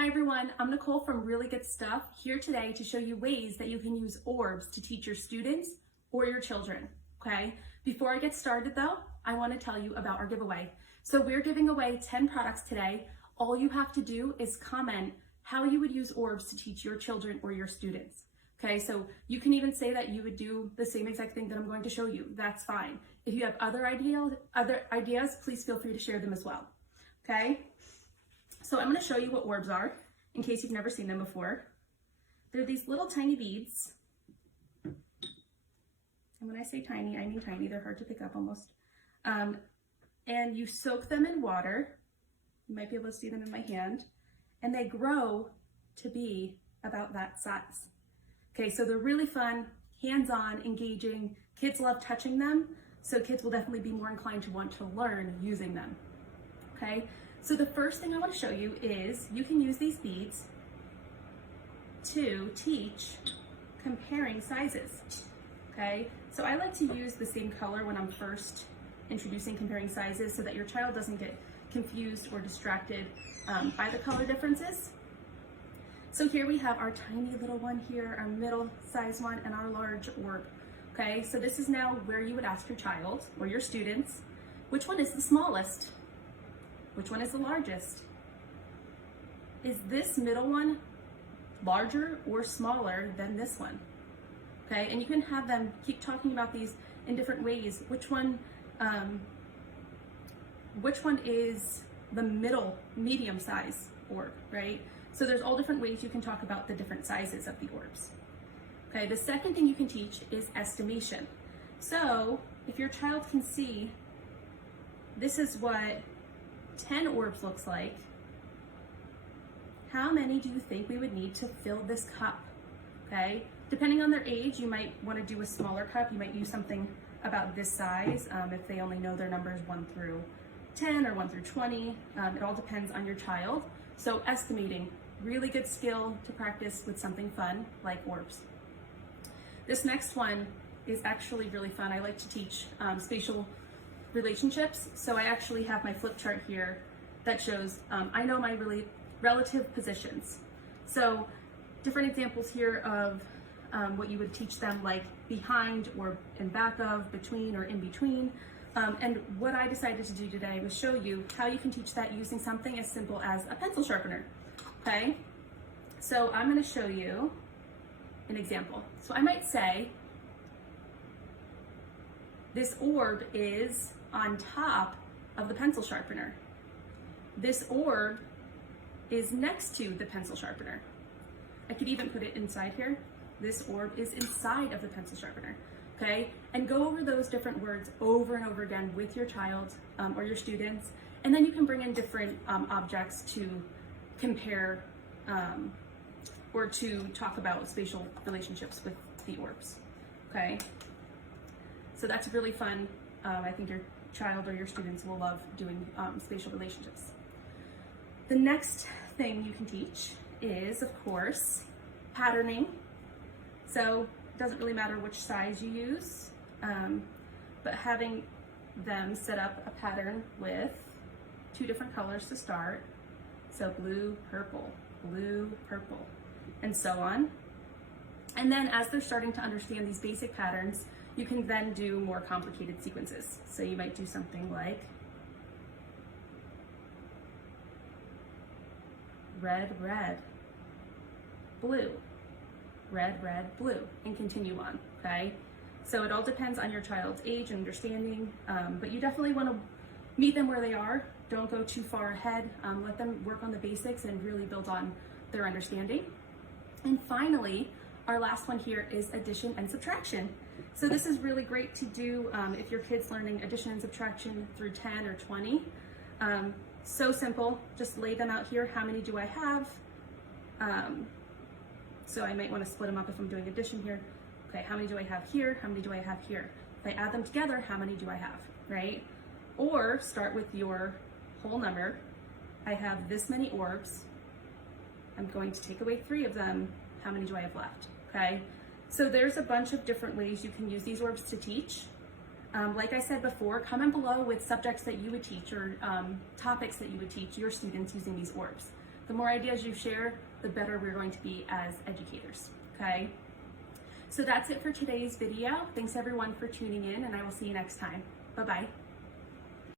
Hi everyone, I'm Nicole from Really Good Stuff, here today to show you ways that you can use orbs to teach your students or your children, okay? Before I get started though, I want to tell you about our giveaway. So we're giving away 10 products today. All you have to do is comment how you would use orbs to teach your children or your students. Okay, so you can even say that you would do the same exact thing that I'm going to show you. That's fine. If you have other ideas, please feel free to share them as well. Okay? So I'm going to show you what orbs are, in case you've never seen them before. They're these little tiny beads. And when I say tiny, I mean tiny. They're hard to pick up almost. And you soak them in water. You might be able to see them in my hand. And they grow to be about that size. Okay, so they're really fun, hands-on, engaging. Kids love touching them, so kids will definitely be more inclined to want to learn using them. Okay, so the first thing I want to show you is you can use these beads to teach comparing sizes. Okay, so I like to use the same color when I'm first introducing comparing sizes so that your child doesn't get confused or distracted by the color differences. So here we have our tiny little one here, our middle size one, and our large orb. Okay, so this is now where you would ask your child or your students, which one is the smallest? Which one is the largest? Is this middle one larger or smaller than this one? Okay, and you can have them keep talking about these in different ways. Which one is the middle medium size orb, right? So there's all different ways you can talk about the different sizes of the orbs. Okay, the second thing you can teach is estimation. So if your child can see, this is what 10 orbs looks like, how many do you think we would need to fill this cup? Okay, depending on their age, you might want to do a smaller cup. You might use something about this size if they only know their numbers 1 through 10 or 1 through 20. It all depends on your child. So estimating, really good skill to practice with something fun like orbs. This next one is actually really fun. I like to teach spatial relationships. So I actually have my flip chart here that shows I know my relative positions. So different examples here of what you would teach them, like behind or in back of, between or in between. And what I decided to do today was show you how you can teach that using something as simple as a pencil sharpener. Okay, so I'm going to show you an example. So I might say this orb is on top of the pencil sharpener. This orb is next to the pencil sharpener. I could even put it inside here. This orb is inside of the pencil sharpener. Okay, and go over those different words over and over again with your child or your students, and then you can bring in different objects to compare or to talk about spatial relationships with the orbs. Okay, so that's really fun. I think your child or your students will love doing spatial relationships. The next thing you can teach is, of course, patterning. So it doesn't really matter which size you use, but having them set up a pattern with 2 different colors to start. So blue, purple, and so on. And then as they're starting to understand these basic patterns, you can then do more complicated sequences. So you might do something like red, red, blue, red, red, blue, and continue on, okay? So it all depends on your child's age and understanding, but you definitely want to meet them where they are. Don't go too far ahead. Let them work on the basics and really build on their understanding. And finally, our last one here is addition and subtraction. So this is really great to do if your kid's learning addition and subtraction through 10 or 20. So simple, just lay them out here. How many do I have? So I might want to split them up if I'm doing addition here. Okay, how many do I have here? How many do I have here? If I add them together, how many do I have, right? Or start with your whole number. I have this many orbs. I'm going to take away 3 of them. How many do I have left, okay? So there's a bunch of different ways you can use these orbs to teach. Like I said before, comment below with subjects that you would teach or topics that you would teach your students using these orbs. The more ideas you share, the better we're going to be as educators, okay? So that's it for today's video. Thanks everyone for tuning in, and I will see you next time. Bye-bye.